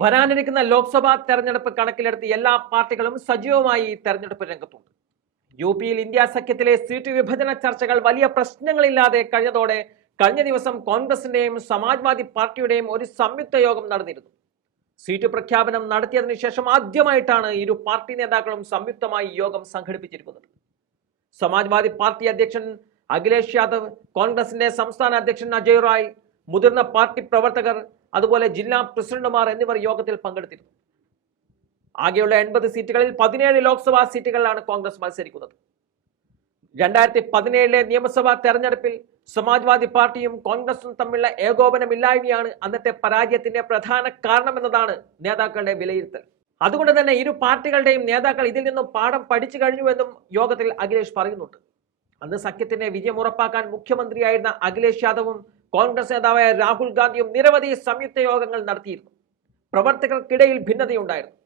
വരാനിരിക്കുന്ന ലോക്സഭാ തെരഞ്ഞെടുപ്പ് കണക്കിലെടുത്ത് എല്ലാ പാർട്ടികളും സജീവമായി ഈ തെരഞ്ഞെടുപ്പ് രംഗത്തുണ്ട്. യു പിയിൽ ഇന്ത്യ സഖ്യത്തിലെ സീറ്റ് വിഭജന ചർച്ചകൾ വലിയ പ്രശ്നങ്ങളില്ലാതെ കഴിഞ്ഞതോടെ കഴിഞ്ഞ ദിവസം കോൺഗ്രസിന്റെയും സമാജ്വാദി പാർട്ടിയുടെയും ഒരു സംയുക്ത യോഗം നടന്നിരുന്നു. സീറ്റ് പ്രഖ്യാപനം നടത്തിയതിനു ശേഷം ആദ്യമായിട്ടാണ് ഇരു പാർട്ടി നേതാക്കളും സംയുക്തമായി യോഗം സംഘടിപ്പിച്ചിരിക്കുന്നത്. സമാജ്വാദി പാർട്ടി അധ്യക്ഷൻ അഖിലേഷ് യാദവ് കോൺഗ്രസിന്റെ സംസ്ഥാന അധ്യക്ഷൻ അജയ് റായ് മുതിർന്ന പാർട്ടി പ്രവർത്തകർ അതുപോലെ ജില്ലാ പ്രസിഡന്റുമാർ എന്നിവർ യോഗത്തിൽ പങ്കെടുത്തിരുന്നു. ആകെയുള്ള എൺപത് സീറ്റുകളിൽ പതിനേഴ് ലോക്സഭാ സീറ്റുകളിലാണ് കോൺഗ്രസ് മത്സരിക്കുന്നത്. രണ്ടായിരത്തി പതിനേഴിലെ നിയമസഭാ തെരഞ്ഞെടുപ്പിൽ സമാജ്വാദി പാർട്ടിയും കോൺഗ്രസും തമ്മിലുള്ള ഏകോപനമില്ലായ്മയാണ് അന്നത്തെ പരാജയത്തിന്റെ പ്രധാന കാരണമെന്നതാണ് നേതാക്കളുടെ വിലയിരുത്തൽ. അതുകൊണ്ട് തന്നെ ഇരു പാർട്ടികളുടെയും നേതാക്കൾ ഇതിൽ നിന്നും പാഠം പഠിച്ചു കഴിഞ്ഞുവെന്നും യോഗത്തിൽ അഖിലേഷ് പറയുന്നുണ്ട്. അന്ന് സഖ്യത്തിന്റെ വിജയം ഉറപ്പാക്കാൻ മുഖ്യമന്ത്രിയായിരുന്ന അഖിലേഷ് യാദവും കോൺഗ്രസ് നേതാവായ രാഹുൽ ഗാന്ധിയും നിരവധി സംയുക്ത യോഗങ്ങൾ നടത്തിയിരുന്നു. പ്രവർത്തകർക്കിടയിൽ ഭിന്നതയുണ്ടായിരുന്നു.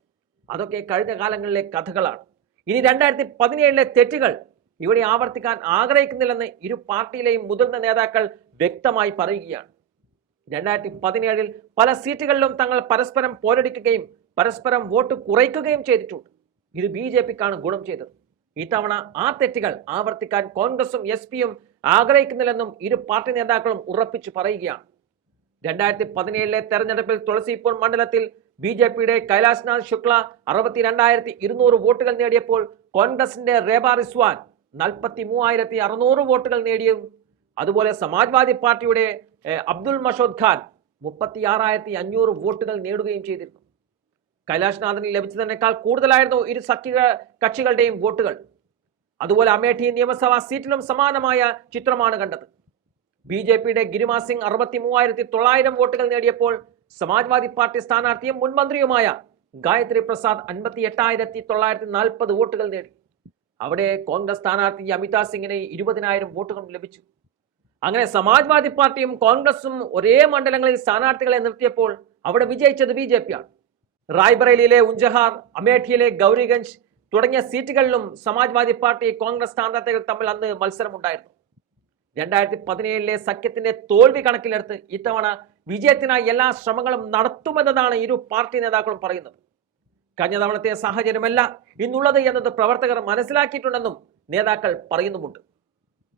അതൊക്കെ കഴിഞ്ഞ കാലങ്ങളിലെ കഥകളാണ്. ഇനി രണ്ടായിരത്തി പതിനേഴിലെ തെറ്റുകൾ ഇവിടെ ആവർത്തിക്കാൻ ആഗ്രഹിക്കുന്നില്ലെന്ന് ഇരു പാർട്ടിയിലെയും മുതിർന്ന നേതാക്കൾ വ്യക്തമായി പറയുകയാണ്. രണ്ടായിരത്തി പതിനേഴിൽ പല സീറ്റുകളിലും തങ്ങൾ പരസ്പരം പോരടിക്കുകയും പരസ്പരം വോട്ട് കുറയ്ക്കുകയും ചെയ്തിട്ടുണ്ട്. ഇത് ബി ജെ പിക്കാണ് ഗുണം ചെയ്തത്. ഇത്തവണ ആ തെറ്റുകൾ ആവർത്തിക്കാൻ കോൺഗ്രസും എസ് പിയും ആഗ്രഹിക്കുന്നില്ലെന്നും ഇരു പാർട്ടി നേതാക്കളും ഉറപ്പിച്ചു പറയുകയാണ്. രണ്ടായിരത്തി പതിനേഴിലെ തെരഞ്ഞെടുപ്പിൽ തുളസിപ്പൂർ മണ്ഡലത്തിൽ ബി ജെ പിയുടെ കൈലാസ്നാഥ് ശുക്ല അറുപത്തിരണ്ടായിരത്തി ഇരുന്നൂറ് വോട്ടുകൾ നേടിയപ്പോൾ കോൺഗ്രസിന്റെ റേബ റിസ്വാൻ നാൽപ്പത്തി മൂവായിരത്തി അറുന്നൂറ് വോട്ടുകൾ നേടിയും. അതുപോലെ സമാജ്വാദി പാർട്ടിയുടെ അബ്ദുൾ മഷോദ് ഖാൻ മുപ്പത്തി ആറായിരത്തി അഞ്ഞൂറ് വോട്ടുകൾ നേടുകയും ചെയ്തിരുന്നു. കൈലാഷ്നാഥിന് ലഭിച്ചതിനേക്കാൾ കൂടുതലായിരുന്നു ഇരു സഖ്യ കക്ഷികളുടെയും വോട്ടുകൾ. അതുപോലെ അമേഠി നിയമസഭാ സീറ്റിലും സമാനമായ ചിത്രമാണ് കണ്ടത്. ബി ജെ പിയുടെ ഗിരിമാ സിംഗ് അറുപത്തി മൂവായിരത്തി തൊള്ളായിരം വോട്ടുകൾ നേടിയപ്പോൾ സമാജ്വാദി പാർട്ടി സ്ഥാനാർത്ഥിയും മുൻ മന്ത്രിയുമായ ഗായത്രി പ്രസാദ് അൻപത്തി എട്ടായിരത്തി തൊള്ളായിരത്തി നാൽപ്പത് വോട്ടുകൾ നേടി. അവിടെ കോൺഗ്രസ് സ്ഥാനാർത്ഥി അമിതാ സിംഗിന് ഇരുപതിനായിരം വോട്ടുകൾ ലഭിച്ചു. അങ്ങനെ സമാജ്വാദി പാർട്ടിയും കോൺഗ്രസും ഒരേ മണ്ഡലങ്ങളിൽ സ്ഥാനാർത്ഥികളെ നിർത്തിയപ്പോൾ അവിടെ വിജയിച്ചത് ബി ജെ പിയാണ് റായ്ബറേലിയിലെ ഉഞ്ചഹാർ അമേഠിയിലെ ഗൗരിഗഞ്ച് തുടങ്ങിയ സീറ്റുകളിലും സമാജ്വാദി പാർട്ടി കോൺഗ്രസ് സ്ഥാനാർത്ഥികൾ തമ്മിൽ അന്ന് മത്സരമുണ്ടായിരുന്നു. രണ്ടായിരത്തി പതിനേഴിലെ സഖ്യത്തിന്റെ തോൽവി കണക്കിലെടുത്ത് ഇത്തവണ വിജയത്തിനായി എല്ലാ ശ്രമങ്ങളും നടത്തുമെന്നതാണ് ഇരു പാർട്ടി നേതാക്കളും പറയുന്നത്. കഴിഞ്ഞ തവണത്തെ സാഹചര്യമല്ല ഇന്നുള്ളത് എന്നത് പ്രവർത്തകർ മനസ്സിലാക്കിയിട്ടുണ്ടെന്നും നേതാക്കൾ പറയുന്നുമുണ്ട്.